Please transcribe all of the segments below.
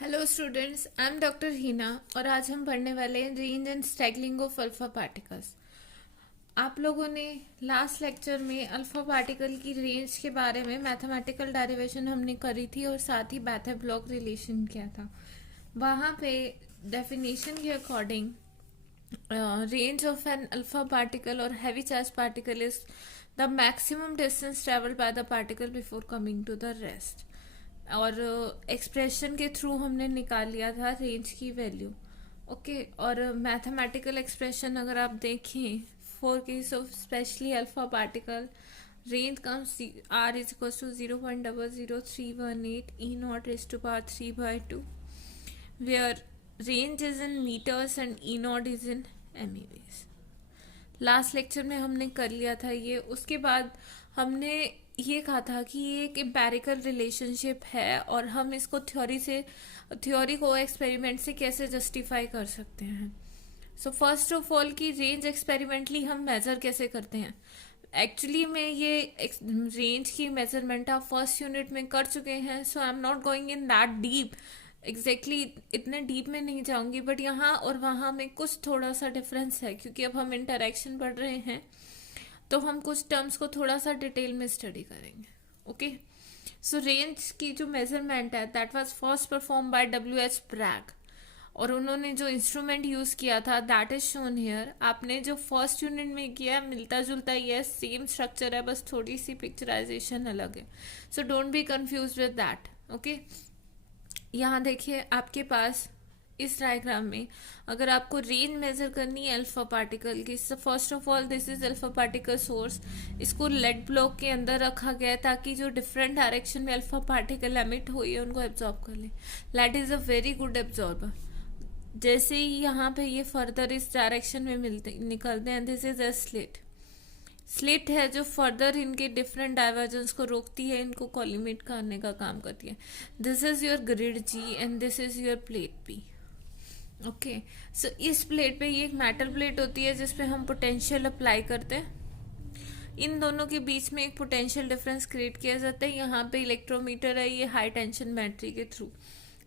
Hello students, I am doctor Heena और आज हम पढ़ने वाले हैं range and straggling of alpha particles. आप लोगों ने लास्ट लेक्चर में अल्फा पार्टिकल की रेंज के बारे में मैथमेटिकल डेरिवेशन हमने करी थी और साथ ही बैथे ब्लॉक रिलेशन किया था। वहाँ पे डेफिनेशन के according range of an alpha particle or heavy charge particle is the maximum distance traveled by the particle before coming to the rest। और एक्सप्रेशन के थ्रू हमने निकाल लिया था रेंज की वैल्यू। ओके, और मैथमेटिकल एक्सप्रेशन अगर आप देखें for case of specially alpha particle, range comes R is equal to 0.00318 E not raise to power 3/2 where range is in metres and E not is in MeVs. Last lecture में हमने कर लिया था ये। उसके बाद हमने ये कहा था कि ये एक एम्पेरिकल रिलेशनशिप है और हम इसको थ्योरी को एक्सपेरिमेंट से कैसे जस्टिफाई कर सकते हैं। सो फर्स्ट ऑफ ऑल कि रेंज एक्सपेरिमेंटली हम मेजर कैसे करते हैं। एक्चुअली में ये रेंज की मेजरमेंट आप फर्स्ट यूनिट में कर चुके हैं, so I am not going in that deep. Exactly इतने डीप में नहीं जाऊंगी, बट यहाँ और वहाँ में कुछ थोड़ा सा डिफरेंस है क्योंकि अब हम इंटरेक्शन पढ़ रहे हैं तो हम कुछ टर्म्स को थोड़ा सा डिटेल में स्टडी करेंगे। ओके, सो रेंज की जो मेजरमेंट है that was first perform by W H Bragg और उन्होंने जो इंस्ट्रूमेंट यूज किया था दैट इज शोन हियर। आपने जो फर्स्ट यूनिट में किया मिलता जुलता ही है, सेम स्ट्रक्चर है, बस थोड़ी सी पिक्चराइजेशन अलग है। So don't be confuse with that. Okay, यहाँ देखिए आपके पास इस डायग्राम में अगर आपको रेंज मेजर करनी है अल्फा पार्टिकल की, first of all this is alpha particle source. इसको लेड ब्लॉक के अंदर रखा गया है ताकि जो डिफरेंट डायरेक्शन में अल्फा पार्टिकल एमिट हुई है उनको एब्जॉर्ब कर ले। Lead is a very good absorber. जैसे ही यहाँ पे ये फर्दर इस डायरेक्शन में निकलते हैं, दिस इज अ स्लिट है जो फर्दर इनके डिफरेंट डाइवर्जेंस को रोकती है, इनको कॉलिमेट करने का काम करती है। This is your grid G and this is your plate P. Okay, so इस प्लेट पे ये एक मेटल प्लेट होती है जिसपे हम पोटेंशियल अप्लाई करते हैं। इन दोनों के बीच में एक पोटेंशियल डिफरेंस क्रिएट किया जाता है। यहाँ पे इलेक्ट्रोमीटर है, ये हाई टेंशन बैटरी के थ्रू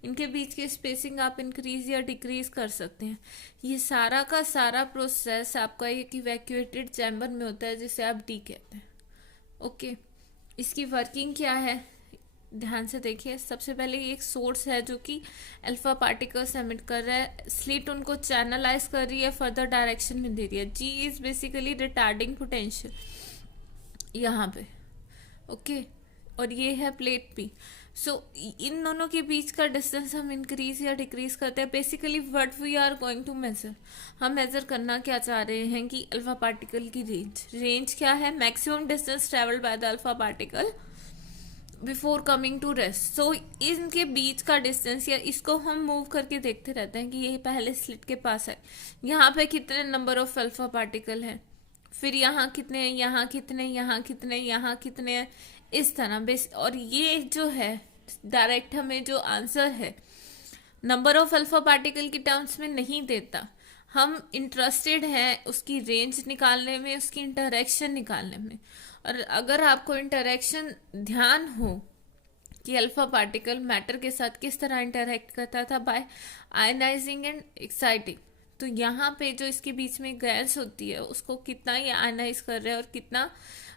इनके बीच की स्पेसिंग आप इंक्रीज या डिक्रीज कर सकते हैं। ये सारा का सारा प्रोसेस आपका एक इवैक्यूएटेड चैम्बर में होता है जिसे आप डी कहते हैं। ओके, इसकी वर्किंग क्या है ध्यान से देखिए। सबसे पहले एक सोर्स है जो कि अल्फा पार्टिकल्स एमिट कर रहा है, स्लिट उनको चैनलाइज कर रही है, फर्दर डायरेक्शन में दे रही है। जी इज बेसिकली रिटार्डिंग पोटेंशियल यहाँ पे। ओके, और ये है प्लेट पी। सो इन दोनों के बीच का डिस्टेंस हम इंक्रीज या डिक्रीज करते हैं। Basically what we are going to measure, हम मेजर करना क्या चाह रहे हैं कि अल्फा पार्टिकल की रेंज क्या है, maximum distance travelled by the alpha particle before coming to rest. So इनके बीच का डिस्टेंस या इसको हम मूव करके देखते रहते हैं कि ये पहले स्लिट के पास है, यहाँ पे कितने नंबर ऑफ अल्फा पार्टिकल है, फिर यहाँ कितने, यहाँ कितने, यहाँ कितने, यहाँ कितने, इस तरह बेस। और ये जो है डायरेक्ट हमें जो आंसर है नंबर ऑफ अल्फा पार्टिकल की टर्म्स में नहीं देता। हम इंटरेस्टेड हैं उसकी रेंज निकालने में, उसकी इंटरेक्शन निकालने में। और अगर आपको इंटरेक्शन ध्यान हो कि अल्फा पार्टिकल मैटर के साथ किस तरह इंटरेक्ट करता था बाय आयनाइजिंग एंड एक्साइटिंग, तो यहाँ पे जो इसके बीच में गैस होती है उसको कितना ये आयनाइज कर रहा है और कितना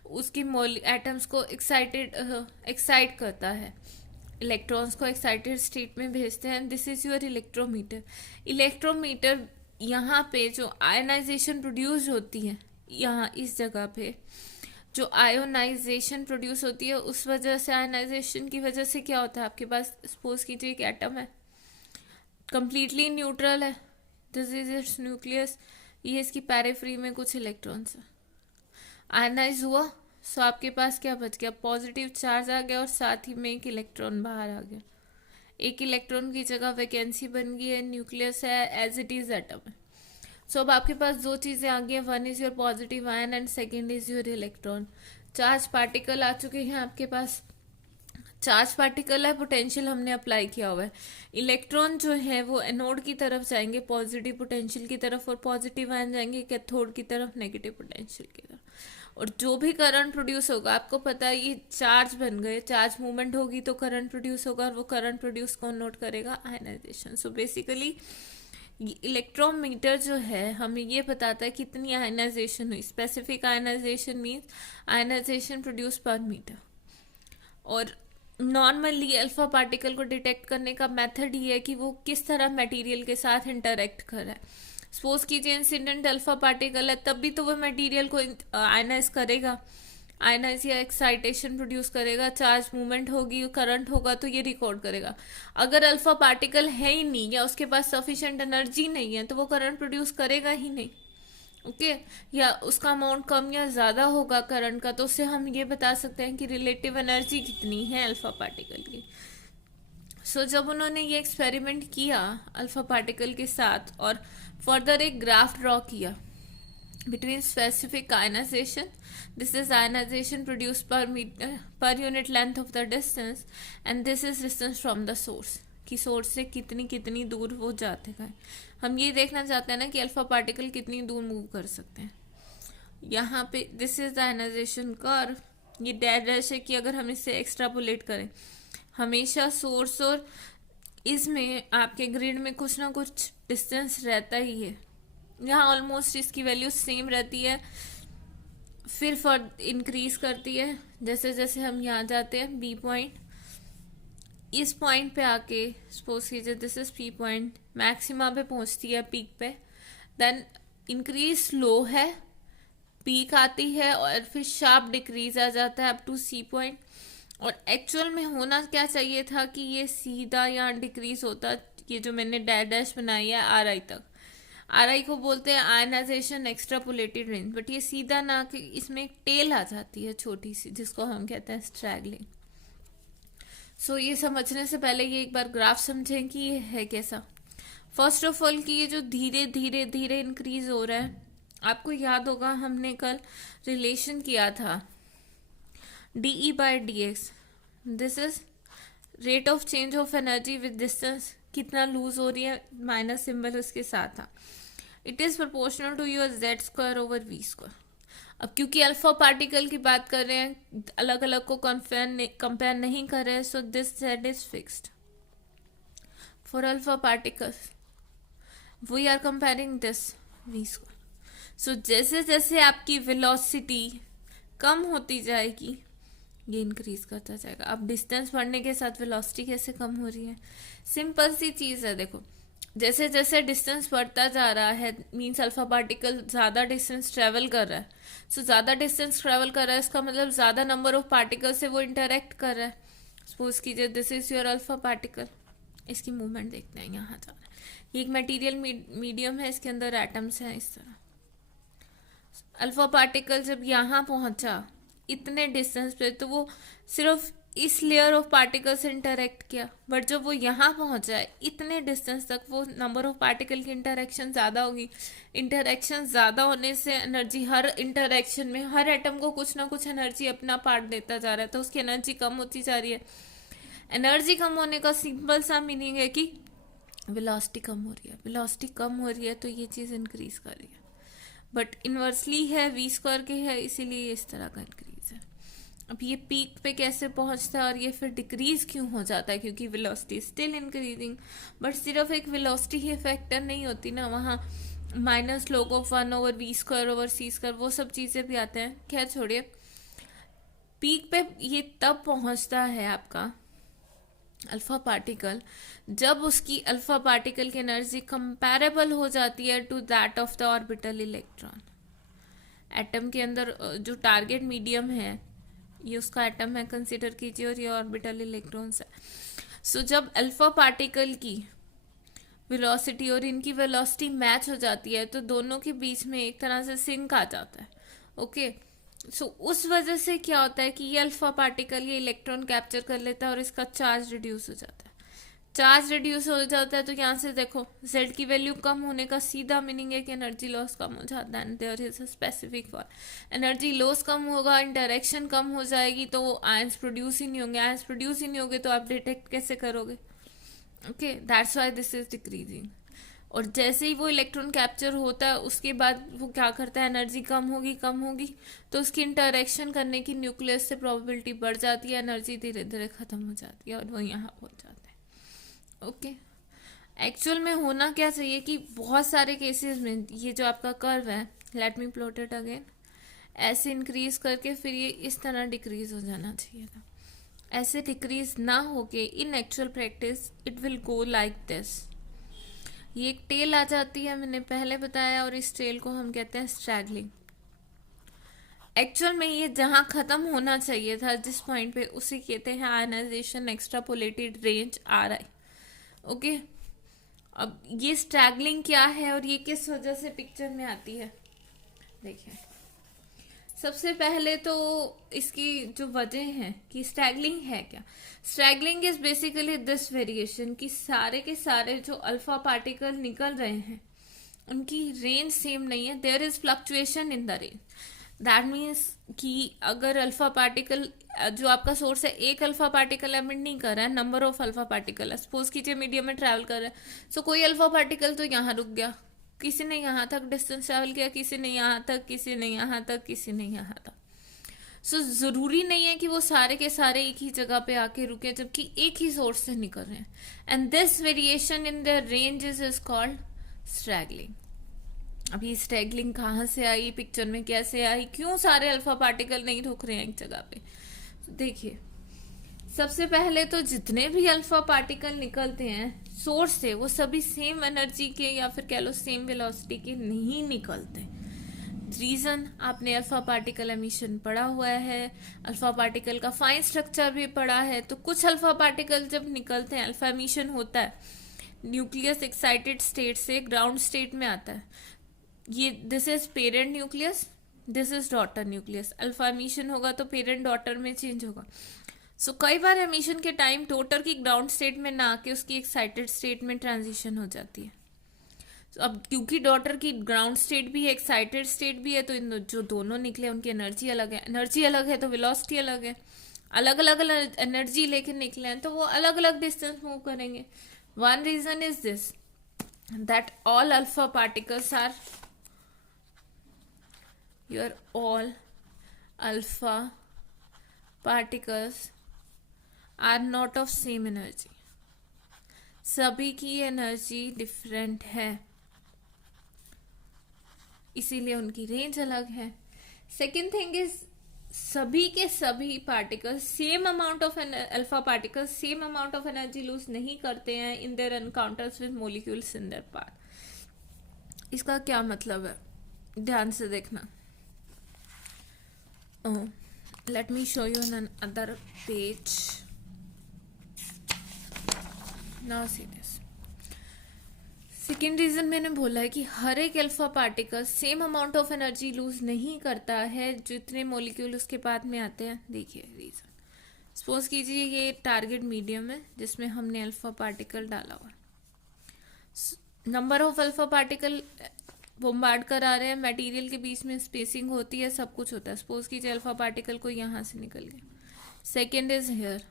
उसकी एटम्स को एक्साइट करता है, इलेक्ट्रॉन्स को एक्साइटेड स्टेट में भेजते हैं। This is your electrometer. Electrometer यहाँ पे जो आयनाइजेशन प्रोड्यूस होती है, यहाँ इस जगह पे जो आयोनाइजेशन प्रोड्यूस होती है उस वजह से, आयोनाइजेशन की वजह से क्या होता है, आपके पास सपोज कीजिए एक एटम है कंप्लीटली न्यूट्रल है, दिस इज इट्स न्यूक्लियस, ये इसकी पेरिफेरी में कुछ इलेक्ट्रॉन्स है, आयनाइज हुआ, सो आपके पास क्या बच गया, पॉजिटिव चार्ज आ गया और साथ ही में एक इलेक्ट्रॉन बाहर आ गया। एक इलेक्ट्रॉन की जगह वैकेंसी बन गई है, न्यूक्लियस है, एज इट इज एटम है। सो अब आपके पास दो चीजें आ गई हैं, one is your positive ion and second is your electron. Charge particle आ चुके हैं आपके पास, चार्ज पार्टिकल है, पोटेंशियल हमने अप्लाई किया हुआ है। इलेक्ट्रॉन जो है वो एनोड की तरफ जाएंगे पॉजिटिव पोटेंशियल की तरफ और पॉजिटिव आयन जाएंगे कैथोड की तरफ नेगेटिव पोटेंशियल की तरफ। और जो भी करंट प्रोड्यूस होगा, आपको पता है ये चार्ज बन गए, चार्ज मूवमेंट होगी तो करंट प्रोड्यूस होगा, और वो करंट प्रोड्यूस कौन नोट करेगा? आयनाइजेशन। सो बेसिकली इलेक्ट्रोमीटर जो है हमें ये बताता है कितनी आयनाइजेशन हुई। Specific ionisation means ionisation produce per metre. और नॉर्मली अल्फा पार्टिकल को डिटेक्ट करने का मेथड ये है कि वो किस तरह मटेरियल के साथ इंटरेक्ट कर रहा है। सपोज कीजिए इंसिडेंट अल्फा पार्टिकल है, तब भी तो वो मटेरियल को आयनाइज करेगा, आयनाइज या एक्साइटेशन प्रोड्यूस करेगा, चार्ज मूवमेंट होगी, करंट होगा तो ये रिकॉर्ड करेगा। अगर अल्फा पार्टिकल है ही नहीं या उसके पास सफिशिएंट एनर्जी नहीं है तो वो करंट प्रोड्यूस करेगा ही नहीं। ओके या उसका अमाउंट कम या ज़्यादा होगा करंट का, तो उससे हम ये बता सकते हैं कि रिलेटिव एनर्जी कितनी है अल्फा पार्टिकल की। जब उन्होंने ये एक्सपेरिमेंट किया अल्फा पार्टिकल के साथ और फर्दर एक ग्राफ ड्रॉ किया between specific ionization, this is ionization produced per unit length of the distance, and this is distance from the source, कि सोर्स से कितनी कितनी दूर वो जाते हैं। हम ये देखना चाहते हैं ना कि अल्फा पार्टिकल कितनी दूर मूव कर सकते हैं। यहाँ पे this is the ionisation curve, ये डैश है कि अगर हम इसे एक्सट्रापोलेट करें, हमेशा सोर्स और इसमें आपके ग्रिड में कुछ ना कुछ डिस्टेंस रहता ही है। यहाँ ऑलमोस्ट इसकी वैल्यू सेम रहती है, फिर फॉर इंक्रीज करती है जैसे जैसे हम यहाँ जाते हैं बी पॉइंट। इस पॉइंट पे आके सपोज कीजिए this is P point, maxima पे पहुँचती है पीक पे, देन इंक्रीज स्लो है, पीक आती है और फिर शार्प डिक्रीज आ जाता है अप टू सी पॉइंट। और एक्चुअल में होना क्या चाहिए था कि ये सीधा यहाँ डिक्रीज होता, ये जो मैंने डैश बनाई है आर आई तक, आर आई को बोलते हैं आयनाइजेशन एक्सट्रापोलेटेड रेंज, बट ये सीधा ना कि इसमें एक टेल आ जाती है छोटी सी जिसको हम कहते हैं स्ट्रैगलिंग। ये समझने से पहले ये एक बार ग्राफ समझें कि ये है कैसा। फर्स्ट ऑफ ऑल कि ये जो धीरे धीरे धीरे इंक्रीज हो रहा है, आपको याद होगा हमने कल रिलेशन किया था DE by D X, this is rate of change of energy with distance, कितना लूज हो रही है, माइनस सिंबल उसके साथ था। It is proportional to your Z square over V square. अब क्योंकि अल्फा पार्टिकल की बात कर रहे हैं, अलग अलग को कंपेयर नहीं कर रहे हैं, so this Z is fixed for alpha particles, we are comparing this V square. जैसे जैसे आपकी वेलोसिटी कम होती जाएगी ये इंक्रीज करता जाएगा। अब डिस्टेंस बढ़ने के साथ वेलोसिटी कैसे कम हो रही है? सिंपल सी चीज है, देखो जैसे जैसे डिस्टेंस बढ़ता जा रहा है मीन्स अल्फा पार्टिकल ज्यादा डिस्टेंस ट्रेवल कर रहा है। ज्यादा डिस्टेंस ट्रेवल कर रहा है इसका मतलब ज्यादा नंबर ऑफ पार्टिकल से वो इंटरेक्ट कर रहा है। सपोज कीजिए this is your alpha particle, इसकी मूवमेंट देखते हैं, यहाँ जा रहा है, ये एक मटीरियल मीडियम है, इसके अंदर एटम्स हैं इस तरह। अल्फा पार्टिकल जब यहाँ पहुंचा इतने डिस्टेंस पे तो वो सिर्फ इस लेयर ऑफ पार्टिकल से इंटरेक्ट किया, बट जब वो यहाँ पहुंचा है इतने डिस्टेंस तक वो नंबर ऑफ पार्टिकल की इंटरेक्शन ज़्यादा होगी। इंटरेक्शन ज़्यादा होने से एनर्जी, हर इंटरेक्शन में हर एटम को कुछ ना कुछ एनर्जी अपना पार्ट देता जा रहा है, तो उसकी एनर्जी कम होती जा रही है। एनर्जी कम होने का सिंपल सा मीनिंग है कि वेलोसिटी कम हो रही है। वेलोसिटी कम हो रही है तो ये चीज़ इंक्रीज कर रही है, बट इन्वर्सली है वी स्क्वायर के है, इसीलिए इस तरह का इंक्रीज है। अब ये पीक पे कैसे पहुंचता है और ये फिर डिक्रीज क्यों हो जाता है? क्योंकि वेलोसिटी स्टिल इंक्रीजिंग, बट सिर्फ एक वेलोसिटी ही फैक्टर नहीं होती ना, वहाँ minus log of 1 over V square over C square वो सब चीज़ें भी आते हैं। खैर छोड़िए, पीक पे ये तब पहुंचता है आपका अल्फा पार्टिकल जब उसकी अल्फा पार्टिकल की एनर्जी कंपैरेबल हो जाती है to that of the orbital electron. Atom के अंदर जो टारगेट मीडियम है ये उसका एटम है कंसीडर कीजिए और ये ऑर्बिटल इलेक्ट्रॉन्स है। जब अल्फा पार्टिकल की वेलोसिटी और इनकी वेलोसिटी मैच हो जाती है तो दोनों के बीच में एक तरह से सिंक आ जाता है। ओके उस वजह से क्या होता है कि ये अल्फा पार्टिकल ये इलेक्ट्रॉन कैप्चर कर लेता है और इसका चार्ज रिड्यूस हो जाता है। चार्ज रिड्यूस हो जाता है तो यहाँ से देखो z की वैल्यू कम होने का सीधा मीनिंग है कि एनर्जी लॉस कम हो जाता है, and there is a specific for energy loss कम होगा, इंटरेक्शन कम हो जाएगी तो आयंस प्रोड्यूस ही नहीं होंगे। आयंस प्रोड्यूस ही नहीं होंगे तो आप डिटेक्ट कैसे करोगे? Okay that's why this is decreasing. और जैसे ही वो इलेक्ट्रॉन कैप्चर होता है उसके बाद वो क्या करता है, एनर्जी कम होगी तो उसकी इंटरेक्शन करने की न्यूक्लियस से प्रोबेबिलिटी बढ़ जाती है, एनर्जी धीरे धीरे खत्म हो जाती है और वो यहाँ पहुंच जाता है। ओके, एक्चुअल में होना क्या चाहिए कि बहुत सारे केसेस में ये जो आपका कर्व है, let me plot it again, ऐसे इंक्रीज करके फिर ये इस तरह डिक्रीज हो जाना चाहिए था। ऐसे डिक्रीज ना होके इन actual practice it will go like this. ये एक टेल आ जाती है, मैंने पहले बताया, और इस टेल को हम कहते हैं स्ट्रैगलिंग। एक्चुअल में ये जहां खत्म होना चाहिए था जिस पॉइंट पे, उसे कहते हैं आयनाइजेशन एक्सट्रापोलेटेड रेंज आ रहा है। ओके, अब ये स्ट्रैगलिंग क्या है और ये किस वजह से पिक्चर में आती है, देखिए। सबसे पहले तो इसकी जो वजह है कि स्ट्रैगलिंग है क्या। Struggling is basically this variation कि सारे के सारे जो अल्फा पार्टिकल निकल रहे हैं उनकी रेंज सेम नहीं है, there is fluctuation in the range. That means कि अगर अल्फा पार्टिकल जो आपका सोर्स है एक अल्फा पार्टिकल एमिट नहीं कर रहा है, नंबर ऑफ अल्फा पार्टिकल है, सपोज कीजिए मीडियम में ट्रैवल कर रहा है, सो कोई अल्फा पार्टिकल तो यहाँ रुक गया, किसी ने यहाँ तक डिस्टेंस ट्रैवल किया, किसी ने यहाँ तक, किसी ने यहाँ तक, किसी ने यहाँ तक। सो जरूरी नहीं है कि वो सारे के सारे एक ही जगह पे आके रुके जबकि एक ही सोर्स से निकल रहे हैं, and this variation in the ranges is called struggling. अब ये स्ट्रैगलिंग कहाँ से आई, पिक्चर में कैसे आई, क्यों सारे अल्फा पार्टिकल नहीं रुक रहे हैं एक जगह पे। तो देखिए, सबसे पहले तो जितने भी अल्फा पार्टिकल निकलते हैं सोर्स से वो सभी सेम एनर्जी के या फिर कह लो सेम वेलोसिटी के नहीं निकलते। रीजन, आपने अल्फा पार्टिकल एमिशन पढ़ा हुआ है, अल्फा पार्टिकल का फाइन स्ट्रक्चर भी पढ़ा है। तो कुछ अल्फा पार्टिकल जब निकलते हैं, अल्फा एमिशन होता है, न्यूक्लियस एक्साइटेड स्टेट से ग्राउंड स्टेट में आता है। ये this is parent nucleus, this is daughter nucleus. Alpha emission होगा तो पेरेंट डॉटर में चेंज होगा। सो कई बार एमिशन के टाइम डॉटर की ग्राउंड स्टेट में ना आके उसकी एक्साइटेड स्टेट में ट्रांजिशन हो जाती है। अब क्योंकि डॉटर की ग्राउंड स्टेट भी है, एक्साइटेड स्टेट भी है, तो इन जो दोनों निकले उनकी एनर्जी अलग है, एनर्जी अलग है तो वेलोसिटी अलग है, अलग अलग एनर्जी लेके निकले हैं तो वो अलग अलग डिस्टेंस मूव करेंगे। One reason is this that all alpha particles are your all alpha particles are not of same energy. सभी की एनर्जी डिफरेंट है, इसीलिए उनकी रेंज अलग है। सेकेंड थिंग इज सभी के सभी particles same amount of alpha particles same amount of energy lose नहीं करते हैं in their encounters with molecules in their path. इसका क्या मतलब है, ध्यान से देखना। Let me show you on another page. Now see this. Second reason मैंने बोला है कि हर एक alpha particle same amount of energy lose नहीं करता है जितने मॉलिक्यूल उसके पाथ में आते हैं। देखिए रीजन, सपोज कीजिए ये टारगेट मीडियम है जिसमें हमने अल्फा पार्टिकल डाला हुआ, नंबर ऑफ अल्फा पार्टिकल बोम्बार्ड करा रहे हैं, मटेरियल के बीच में स्पेसिंग होती है, सब कुछ होता है। सपोज कीजिए अल्फा पार्टिकल को यहाँ से निकल गया, second is here,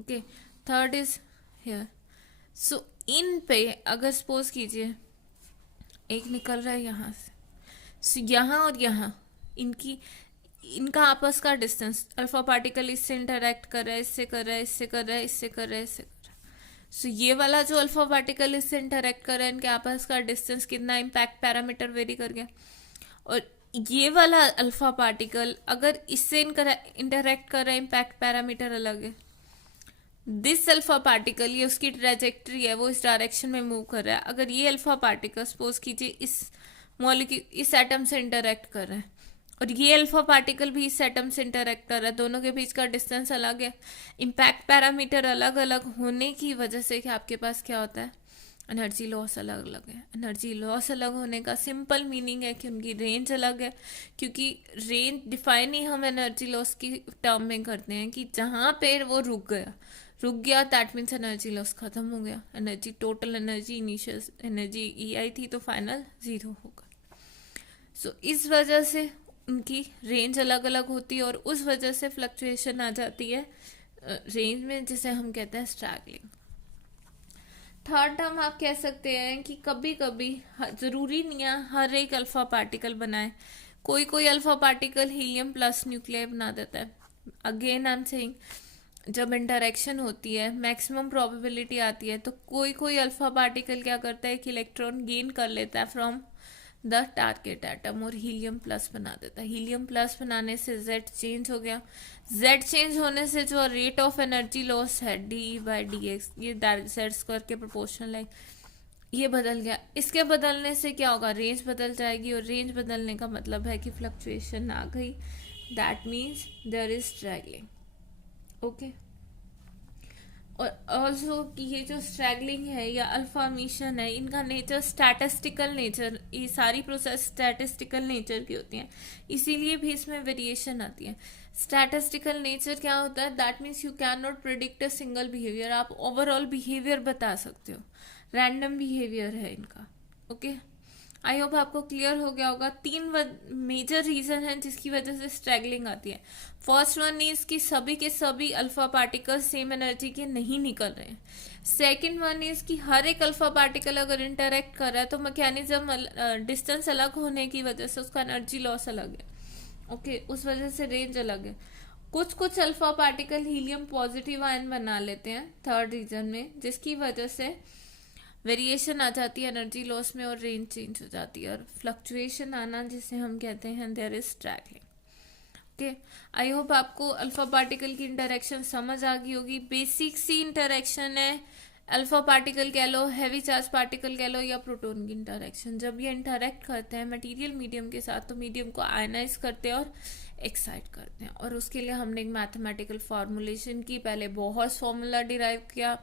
okay, third is here. So इन पे अगर सपोज कीजिए एक निकल रहा है यहाँ से, सो यहाँ और यहाँ इनका आपस का डिस्टेंस, अल्फा पार्टिकल इससे इंटरेक्ट कर रहा है, इससे कर रहा है, इससे कर रहा है, इससे कर रहा है, इससे कर रहा है। सो ये वाला जो अल्फा पार्टिकल इससे इंटरेक्ट कर रहा है, इनके आपस का डिस्टेंस कितना, इम्पैक्ट पैरामीटर वेरी कर गया। और ये वाला अल्फा पार्टिकल अगर इससे इंटरेक्ट कर रहा है, इम्पैक्ट पैरामीटर अलग है। दिस अल्फा पार्टिकल, ये उसकी ट्रेजेक्ट्री है, वो इस डायरेक्शन में मूव कर रहा है। अगर ये अल्फा पार्टिकल सपोज कीजिए इस मॉलिक्यूल इस एटम से इंटरेक्ट कर रहा है और ये अल्फा पार्टिकल भी इस एटम से इंटरेक्ट कर रहा है, दोनों के बीच का डिस्टेंस अलग है, इम्पैक्ट पैरामीटर अलग अलग होने की वजह से कि आपके पास क्या होता है, एनर्जी लॉस अलग अलग है। एनर्जी लॉस अलग होने का सिंपल मीनिंग है कि उनकी रेंज अलग है, क्योंकि रेंज डिफाइन ही हम एनर्जी लॉस की टर्म में करते हैं कि जहाँ पे वो रुक गया दैट मीन्स एनर्जी लॉस खत्म हो गया। Energy total energy initial energy EI थी तो फाइनल 0 होगा। सो इस वजह से उनकी रेंज अलग अलग होती है और उस वजह से फ्लक्चुएशन आ जाती है रेंज में, जिसे हम कहते हैं स्ट्रैगलिंग। थर्ड टर्म आप कह सकते हैं कि कभी कभी जरूरी नहीं है हर एक अल्फा पार्टिकल बनाए, कोई कोई alpha particle helium plus nuclear बना देता है। अगेन आई एम सेइंग, जब इंटरेक्शन होती है मैक्सिमम प्रोबेबिलिटी आती है, तो कोई कोई अल्फा पार्टिकल क्या करता है कि इलेक्ट्रॉन गेन कर लेता है फ्रॉम द टारगेट एटम और हीलियम प्लस बना देता है। हीलियम प्लस बनाने से जेड चेंज हो गया, जेड चेंज होने से जो रेट ऑफ एनर्जी लॉस है D/dx, ये जेड स्क्वायर के प्रोपोर्शनल है, ये बदल गया। इसके बदलने से क्या होगा, रेंज बदल जाएगी, और रेंज बदलने का मतलब है कि फ्लक्चुएशन आ गई, that means there is straggling. Okay, और ऑल्सो कि ये जो स्ट्रैगलिंग है या अल्फा एमिशन है, इनका नेचर स्टैटिस्टिकल नेचर, ये सारी प्रोसेस स्टैटिस्टिकल नेचर की होती हैं, इसीलिए भी इसमें वेरिएशन आती है। स्टैटिस्टिकल नेचर क्या होता है, that means you can not predict a single behaviour, आप ओवरऑल बिहेवियर बता सकते हो, रैंडम बिहेवियर है इनका। ओके, आई होप आपको क्लियर हो गया होगा। तीन मेजर रीजन है जिसकी वजह से स्ट्रैगलिंग आती है। फर्स्ट वन इज कि सभी के सभी अल्फा पार्टिकल सेम एनर्जी के नहीं निकल रहे हैं। सेकंड वन इज कि हर एक अल्फा पार्टिकल अगर इंटरेक्ट कर रहा है तो मैकेनिज्म डिस्टेंस अलग होने की वजह से उसका एनर्जी लॉस अलग है। ओके, उस वजह से रेंज अलग है। कुछ कुछ alpha particle helium positive ion बना लेते हैं थर्ड रीजन में, जिसकी वजह से वेरिएशन आ जाती है एनर्जी लॉस में और रेंज चेंज हो जाती है, और फ्लक्चुएशन आना जिसे हम कहते हैं there is straggling. Okay, I hope आपको अल्फा पार्टिकल की इंटरेक्शन समझ आ गई होगी। बेसिक सी इंटरेक्शन है, अल्फा पार्टिकल कह लो, हैवी चार्ज पार्टिकल कह लो, या प्रोटॉन की इंटरेक्शन। जब ये इंटरेक्ट करते हैं मटेरियल मीडियम के साथ तो मीडियम को आयनाइज करते हैं और एक्साइट करते हैं, और उसके लिए हमने एक मैथमेटिकल फॉर्मुलेशन की, पहले बोहर्स फॉर्मूला डिराइव किया,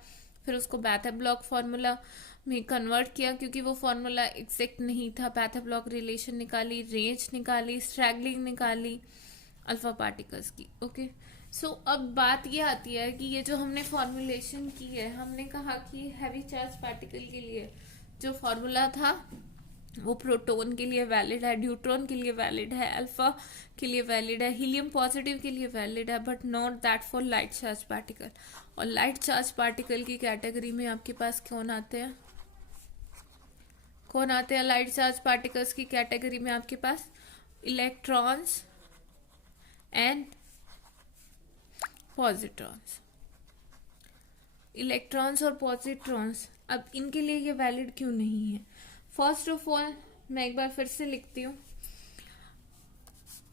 फिर उसको बैथ-ब्लॉक फार्मूला में कन्वर्ट किया, क्योंकि वो फार्मूला एग्जैक्ट नहीं था। बैथ-ब्लॉक रिलेशन निकाली, रेंज निकाली, स्ट्रैगलिंग निकाली अल्फा पार्टिकल्स की। ओके, सो अब बात ये आती है कि ये जो हमने फॉर्मुलेशन की है, हमने कहा कि हैवी चार्ज पार्टिकल के लिए जो फॉर्मूला था वो प्रोटॉन के लिए वैलिड है, न्यूट्रॉन के लिए वैलिड है, अल्फा के लिए वैलिड है, हीलियम पॉजिटिव के लिए वैलिड है, but not that for light charge particle. और लाइट चार्ज पार्टिकल की कैटेगरी में आपके पास कौन आते हैं, कौन आते हैं लाइट चार्ज पार्टिकल्स की कैटेगरी में? आपके पास इलेक्ट्रॉन्स एंड पॉजिट्रॉन्स। इलेक्ट्रॉन्स और पॉजिट्रॉन्स, अब इनके लिए ये वैलिड क्यों नहीं है? फर्स्ट ऑफ ऑल मैं एक बार फिर से लिखती हूँ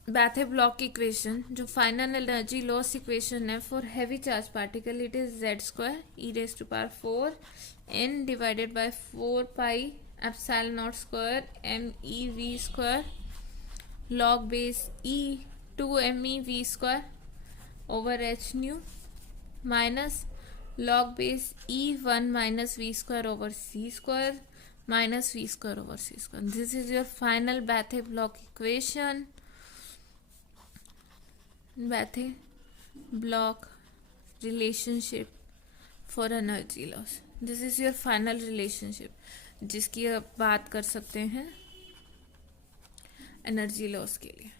बैथ-ब्लॉक इक्वेशन, जो फाइनल एनर्जी लॉस इक्वेशन है for heavy charge particle, it is Z² e⁴n divided by 4πε0² MeV² log base E2 over h nu minus log base E1 minus V² over C² minus V² over C². This is your final Bethe-Block equation. Bethe-Block relationship for energy loss. This is your final relationship, जिसकी आप बात कर सकते हैं energy loss के लिए।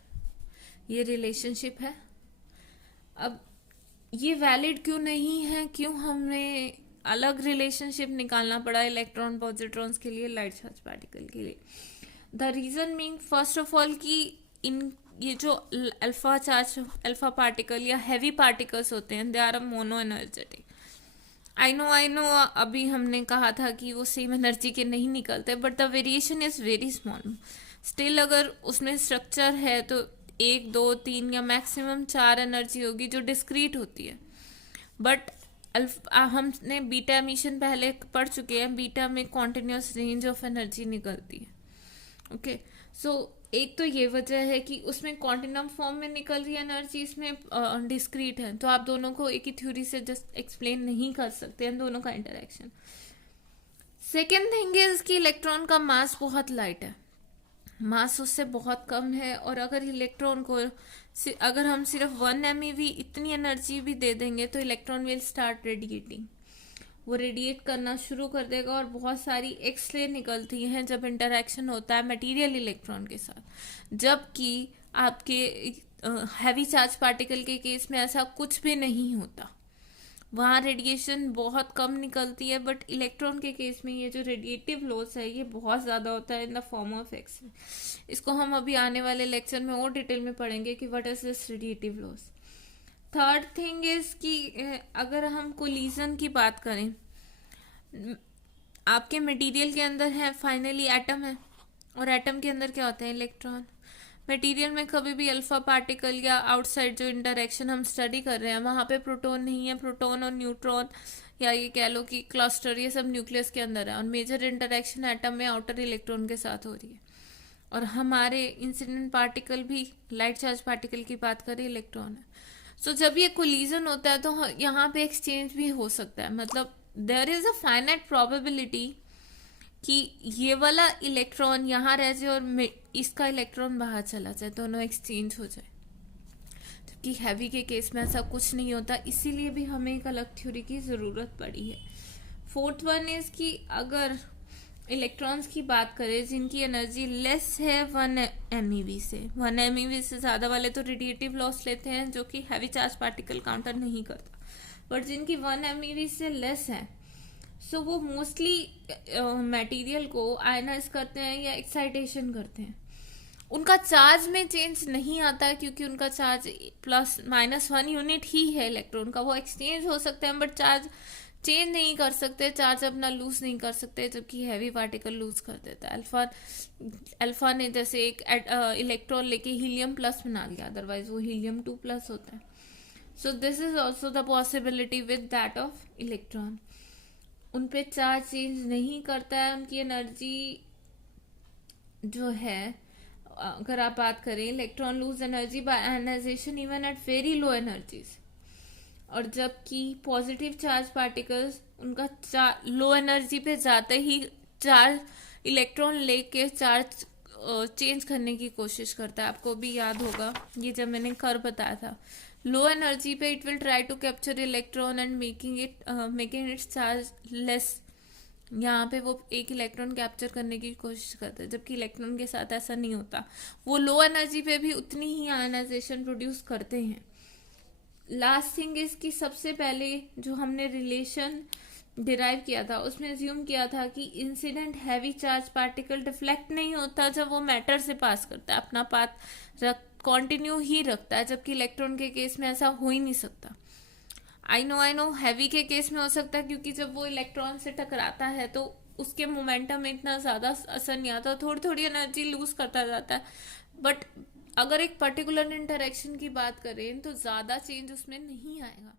ये relationship है। अब ये वैलिड क्यों नहीं है, क्यों हमने अलग रिलेशनशिप निकालना पड़ा इलेक्ट्रॉन पॉजिट्रॉन्स के लिए, लाइट चार्ज पार्टिकल के लिए? The reason mean first of all कि इन ये जो अल्फा पार्टिकल या हैवी पार्टिकल्स होते हैं, they are a mono energetic. I know अभी हमने कहा था कि वो सेम एनर्जी के नहीं निकलते, but the variation is very small. Still अगर उसमें स्ट्रक्चर है तो 1, 2, 3 या मैक्सिमम 4 एनर्जी होगी जो डिस्क्रीट होती है। बट हमने बीटा एमिशन पहले पढ़ चुके हैं, बीटा में कॉन्टिन्यूस रेंज ऑफ एनर्जी निकलती है। ओके, सो एक तो ये वजह है कि उसमें कॉन्टिन्यूम फॉर्म में निकल रही एनर्जी, इसमें डिस्क्रीट है, तो आप दोनों को एक ही थ्योरी से जस्ट एक्सप्लेन नहीं कर सकते हैं दोनों का इंटरेक्शन। सेकेंड थिंग इज कि इलेक्ट्रॉन का मास बहुत लाइट है, मास उससे बहुत कम है, और अगर इलेक्ट्रॉन को अगर हम सिर्फ 1 MeV इतनी एनर्जी भी दे देंगे तो इलेक्ट्रॉन विल स्टार्ट रेडिएटिंग, वो रेडिएट करना शुरू कर देगा, और बहुत सारी एक्स-रे निकलती हैं जब इंटरेक्शन होता है मटेरियल इलेक्ट्रॉन के साथ। जबकि आपके हैवी चार्ज पार्टिकल के केस में ऐसा कुछ भी नहीं होता, वहाँ रेडिएशन बहुत कम निकलती है, बट इलेक्ट्रॉन के केस में ये जो रेडिएटिव लॉस है ये बहुत ज़्यादा होता है in the form of x. इसको हम अभी आने वाले लेक्चर में और डिटेल में पढ़ेंगे कि what is this radiative loss. Third thing is कि अगर हम कोलिजन की बात करें, आपके मटेरियल के अंदर है फाइनली एटम है, और एटम के अंदर क्या होते हैं, इलेक्ट्रॉन। मटेरियल में कभी भी अल्फा पार्टिकल या आउटसाइड जो इंटरेक्शन हम स्टडी कर रहे हैं वहाँ पे प्रोटॉन नहीं है, प्रोटॉन और न्यूट्रॉन या ये कह लो कि क्लस्टर, ये सब न्यूक्लियस के अंदर है, और मेजर इंटरेक्शन एटम में आउटर इलेक्ट्रॉन के साथ हो रही है। और हमारे इंसिडेंट पार्टिकल भी लाइट चार्ज पार्टिकल की बात करें, इलेक्ट्रॉन है। सो जब ये कोलिजन होता है तो यहाँ पे एक्सचेंज भी हो सकता है, मतलब there is a finite probability कि ये वाला इलेक्ट्रॉन यहाँ रह जाए और इसका इलेक्ट्रॉन बाहर चला जाए, दोनों एक्सचेंज हो जाए। जबकि हैवी के केस में ऐसा कुछ नहीं होता, इसीलिए भी हमें एक अलग थ्योरी की ज़रूरत पड़ी है। फोर्थ वन इज कि अगर इलेक्ट्रॉन्स की बात करें जिनकी एनर्जी लेस है 1 MeV से, 1 MeV से ज़्यादा वाले तो रेडिएटिव लॉस लेते हैं जो कि हैवी चार्ज पार्टिकल काउंटर नहीं करता, बट जिनकी 1 MeV से लेस है सो वो मोस्टली मटेरियल को आयनाइज करते हैं या एक्साइटेशन करते हैं। उनका चार्ज में चेंज नहीं आता है क्योंकि उनका चार्ज ±1 यूनिट ही है इलेक्ट्रॉन का, वो एक्सचेंज हो सकते हैं बट चार्ज चेंज नहीं कर सकते, चार्ज अपना लूज नहीं कर सकते, जबकि हैवी पार्टिकल लूज कर देता है। अल्फा ने जैसे एक इलेक्ट्रॉन लेके हीलियम प्लस बना लिया, अदरवाइज वो हीलियम 2+ होता है। So this is also the possibility with that of electron. उन पे चार्ज चेंज नहीं करता है, उनकी एनर्जी जो है, अगर आप बात करें electron lose energy by ionisation even at very low energies, और जबकि पॉजिटिव चार्ज पार्टिकल्स उनका लो एनर्जी पे जाते ही चार्ज इलेक्ट्रॉन लेके चार्ज चेंज करने की कोशिश करता है। आपको भी याद होगा ये जब मैंने कर बताया था, लो एनर्जी पे it will try to capture electron and making its charge less. यहाँ पे वो एक इलेक्ट्रॉन कैप्चर करने की कोशिश करता है, जबकि इलेक्ट्रॉन के साथ ऐसा नहीं होता, वो लो एनर्जी पे भी उतनी ही आयनाइजेशन प्रोड्यूस करते हैं। लास्ट थिंग इज कि सबसे पहले जो हमने रिलेशन डिराइव किया था उसमें अज्यूम किया था कि incident heavy charge particle deflect नहीं होता जब वो मैटर से पास करता है, अपना पाथ कंटिन्यू ही रखता है, जबकि इलेक्ट्रॉन के केस में ऐसा हो ही नहीं सकता। आई नो हैवी के केस में हो सकता है क्योंकि जब वो इलेक्ट्रॉन से टकराता है तो उसके मोमेंटम में इतना ज़्यादा असर नहीं आता, थोड़ी थोड़ी एनर्जी लूज करता जाता है, बट अगर एक पर्टिकुलर इंटरेक्शन की बात करें तो ज़्यादा चेंज उसमें नहीं आएगा।